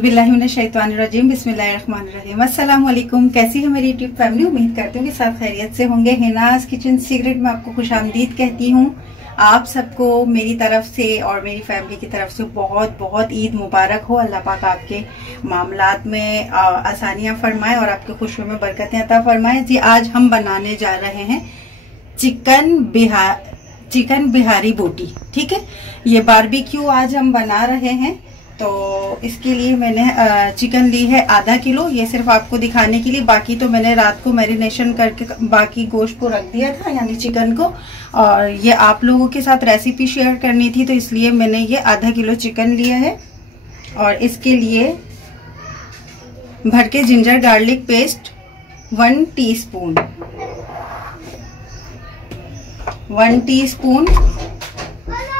बिस्मिल्लाहिर्रहमानिर्रहीम बिस्मिल्लाहिर्रहमानिर्रहीम। अस्सलाम वालेकुम। कैसी है मेरी यूट्यूब फैमिली? उम्मीद करती हूँ कि सब खैरियत से होंगे। हिनाज किचन सीक्रेट में आपको खुशामदीद कहती हूँ। आप सबको मेरी तरफ से और मेरी फैमिली की तरफ से बहुत बहुत ईद मुबारक हो। अल्लाह पाक आपके मामलात में आसानियाँ फरमाए और आपके खुशियों में बरकतें अता फरमाए। जी, आज हम बनाने जा रहे हैं चिकन बिहारी बोटी। ठीक है, ये बारबेक्यू आज हम बना रहे हैं। तो इसके लिए मैंने चिकन ली है आधा किलो। ये सिर्फ आपको दिखाने के लिए, बाकी तो मैंने रात को मैरिनेशन करके बाकी गोश्त को रख दिया था, यानी चिकन को। और ये आप लोगों के साथ रेसिपी शेयर करनी थी, तो इसलिए मैंने ये आधा किलो चिकन लिया है। और इसके लिए भर के ginger garlic paste 1 teaspoon, 1 teaspoon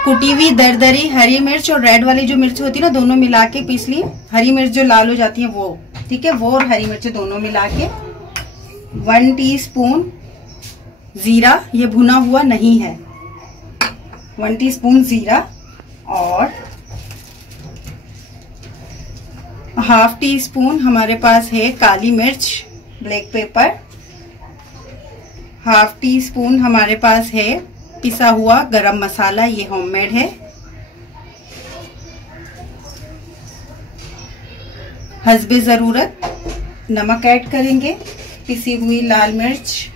कुटी हुई दरदरी हरी मिर्च और रेड वाली जो मिर्च होती है ना, दोनों मिला के पीस ली। हरी मिर्च जो लाल हो जाती है वो, ठीक है, वो और हरी मिर्च दोनों मिला के। 1 टीस्पून जीरा, ये भुना हुआ नहीं है। 1 टीस्पून जीरा और ½ टीस्पून हमारे पास है काली मिर्च ब्लैक पेपर। ½ टीस्पून हमारे पास है पिसा हुआ गरम मसाला, ये होममेड है। हस्बे जरूरत नमक ऐड करेंगे। पिसी हुई लाल मिर्च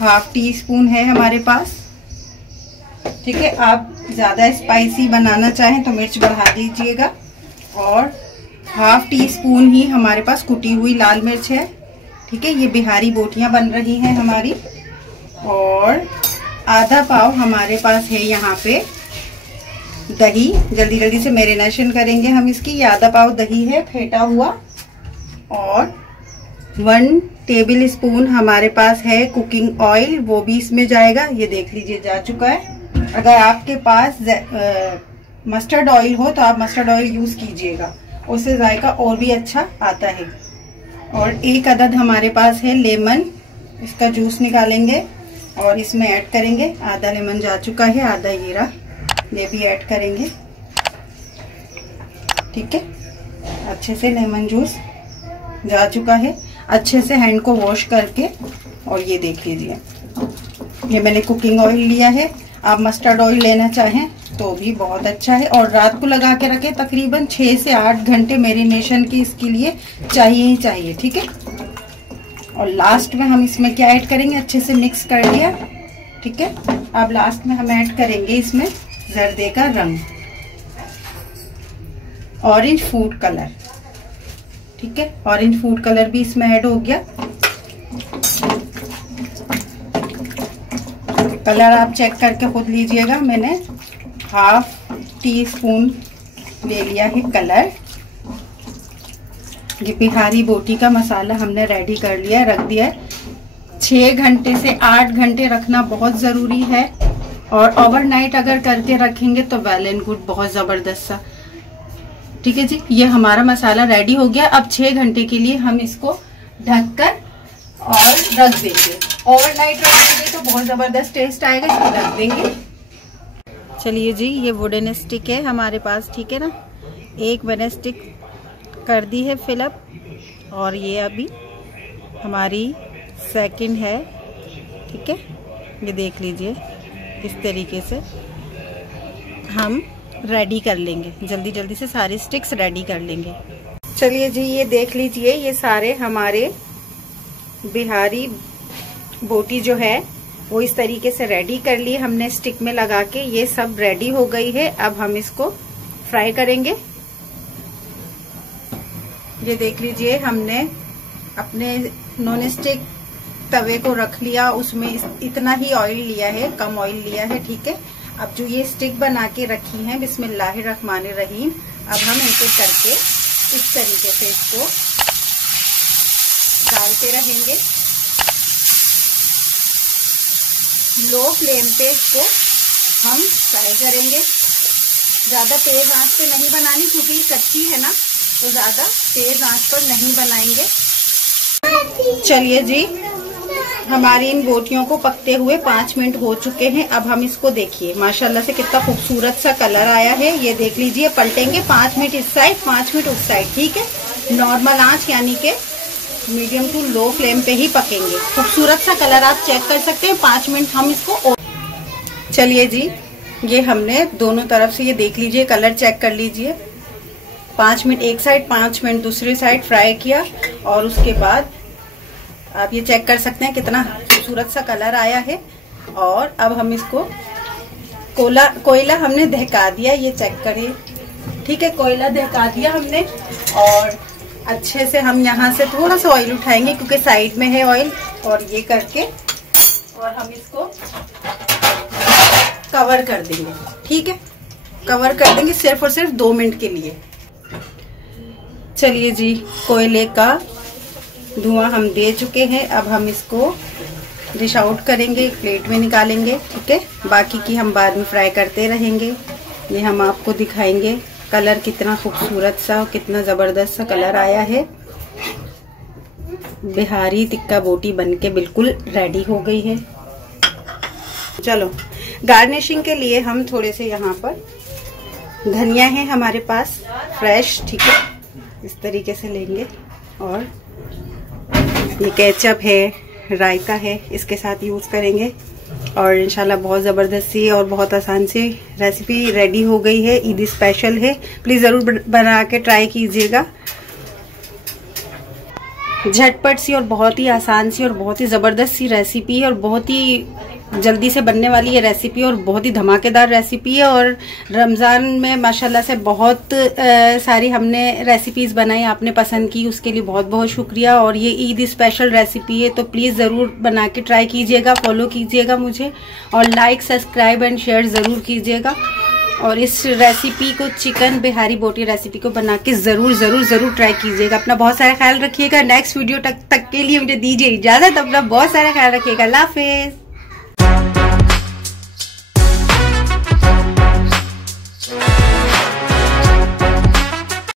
½ टीस्पून है हमारे पास। ठीक है, आप ज्यादा स्पाइसी बनाना चाहें तो मिर्च बढ़ा दीजिएगा। और ½ टीस्पून ही हमारे पास कुटी हुई लाल मिर्च है। ठीक है, ये बिहारी बोटियां बन रही हैं हमारी। और आधा पाव हमारे पास है यहाँ पे दही। जल्दी जल्दी से मैरिनेशन करेंगे हम इसकी। ये आधा पाव दही है फेंटा हुआ। और 1 टेबल स्पून हमारे पास है कुकिंग ऑयल, वो भी इसमें जाएगा। ये देख लीजिए जा चुका है। अगर आपके पास मस्टर्ड ऑयल हो तो आप मस्टर्ड ऑयल यूज कीजिएगा, उससे जायका और भी अच्छा आता है। और 1 अदद हमारे पास है लेमन, इसका जूस निकालेंगे और इसमें ऐड करेंगे। आधा लेमन जा चुका है, आधा हीरा, ये भी ऐड करेंगे। ठीक है, अच्छे से लेमन जूस जा चुका है। अच्छे से हैंड को वॉश करके, और ये देख लीजिए, ये मैंने कुकिंग ऑयल लिया है। आप मस्टर्ड ऑयल लेना चाहें तो भी बहुत अच्छा है। और रात को लगा के रखें, तकरीबन 6 से 8 घंटे मैरिनेशन की इसके लिए चाहिए ही चाहिए। ठीक है, और लास्ट में हम इसमें क्या ऐड करेंगे, अच्छे से मिक्स कर लिया। ठीक है, अब लास्ट में हम ऐड करेंगे इसमें जर्दे का रंग, ऑरेंज फूड कलर। ठीक है, ऑरेंज फूड कलर भी इसमें ऐड हो गया। कलर आप चेक करके खुद लीजिएगा। मैंने ½ टीस्पून ले लिया है कलर। ये बिहारी बोटी का मसाला हमने रेडी कर लिया, रख दिया है। 6 घंटे से 8 घंटे रखना बहुत जरूरी है। और ओवरनाइट अगर करके रखेंगे तो वेल एंड गुड, बहुत जबरदस्त सा। ठीक है जी, ये हमारा मसाला रेडी हो गया। अब 6 घंटे के लिए हम इसको ढककर और रख देंगे। ओवरनाइट रखेंगे तो बहुत जबरदस्त टेस्ट आएगा, इसको रख देंगे। चलिए जी, ये वुडन स्टिक है हमारे पास। ठीक है ना, एक मैंने स्टिक कर दी है फिलअप, और ये अभी हमारी सेकंड है। ठीक है, ये देख लीजिए, इस तरीके से हम रेडी कर लेंगे। जल्दी जल्दी से सारे स्टिक्स रेडी कर लेंगे। चलिए जी, ये देख लीजिए, ये सारे हमारे बिहारी बोटी जो है वो इस तरीके से रेडी कर लिए हमने स्टिक में लगा के। ये सब रेडी हो गई है। अब हम इसको फ्राई करेंगे। ये देख लीजिए, हमने अपने नॉन स्टिक तवे को रख लिया, उसमें इतना ही ऑयल लिया है, कम ऑयल लिया है। ठीक है, अब जो ये स्टिक बना के रखी है, बिस्मिल्लाहिर्रहमानिर्रहीम, अब हम एक एक करके इस तरीके से इसको डालते रहेंगे। लो फ्लेम पे इसको हम फ्राई करेंगे। ज्यादा तेज आंच पे नहीं बनानी, क्योंकि ये कच्ची है ना, तो ज्यादा तेज आंच पर नहीं बनाएंगे। चलिए जी, हमारी इन बोटियों को पकते हुए 5 मिनट हो चुके हैं। अब हम इसको देखिए माशाल्लाह से कितना खूबसूरत सा कलर आया है। ये देख लीजिए, पलटेंगे 5 मिनट इस साइड 5 मिनट उस साइड, ठीक है। नॉर्मल आंच यानी कि मीडियम टू लो फ्लेम पे ही पकेंगे। खूबसूरत सा कलर आप चेक कर सकते हैं। 5 मिनट हम इसको, चलिए जी, ये हमने दोनों तरफ से, ये देख लीजिए, कलर चेक कर लीजिए। 5 मिनट एक साइड, 5 मिनट दूसरी साइड फ्राई किया और उसके बाद आप ये चेक कर सकते हैं कितना खूबसूरत सा कलर आया है। और अब हम इसको कोयला हमने दहका दिया, ये चेक करिए, ठीक है। कोयला दहका दिया हमने और अच्छे से हम यहाँ से थोड़ा सा ऑयल उठाएंगे क्योंकि साइड में है ऑयल, और ये करके और हम इसको कवर कर देंगे, ठीक है। कवर कर देंगे सिर्फ और सिर्फ 2 मिनट के लिए। चलिए जी, कोयले का धुआं हम दे चुके हैं। अब हम इसको डिश आउट करेंगे, प्लेट में निकालेंगे, ठीक है। बाकी की हम बाद में फ्राई करते रहेंगे। ये हम आपको दिखाएंगे कलर कितना खूबसूरत सा, कितना जबरदस्त सा कलर आया है। बिहारी टिक्का बोटी बनके बिल्कुल रेडी हो गई है। चलो, गार्निशिंग के लिए हम थोड़े से यहाँ पर धनिया है हमारे पास फ्रेश, ठीक है, इस तरीके से लेंगे। और ये केचप है, रायता है, इसके साथ यूज करेंगे। और इंशाल्लाह बहुत जबरदस्त सी और बहुत आसान सी रेसिपी रेडी हो गई है। ईद स्पेशल है, प्लीज जरूर बना के ट्राई कीजिएगा। झटपट सी और बहुत ही आसान सी और बहुत ही जबरदस्त सी रेसिपी है और बहुत ही जल्दी से बनने वाली ये रेसिपी और बहुत ही धमाकेदार रेसिपी है। और रमजान में माशाल्लाह से बहुत सारी हमने रेसिपीज बनाई, आपने पसंद की, उसके लिए बहुत बहुत शुक्रिया। और ये ईद स्पेशल रेसिपी है तो प्लीज जरूर बना के ट्राई कीजिएगा, फॉलो कीजिएगा मुझे, और लाइक सब्सक्राइब एंड शेयर जरूर कीजिएगा। और इस रेसिपी को, चिकन बिहारी बोटी रेसिपी को बना के जरूर जरूर जरूर ट्राई कीजिएगा। अपना बहुत सारा ख्याल रखिएगा। नेक्स्ट वीडियो तक के लिए मुझे दीजिए इजाजत। अपना बहुत सारा ख्याल रखिएगा। अल्लाह हाफिज।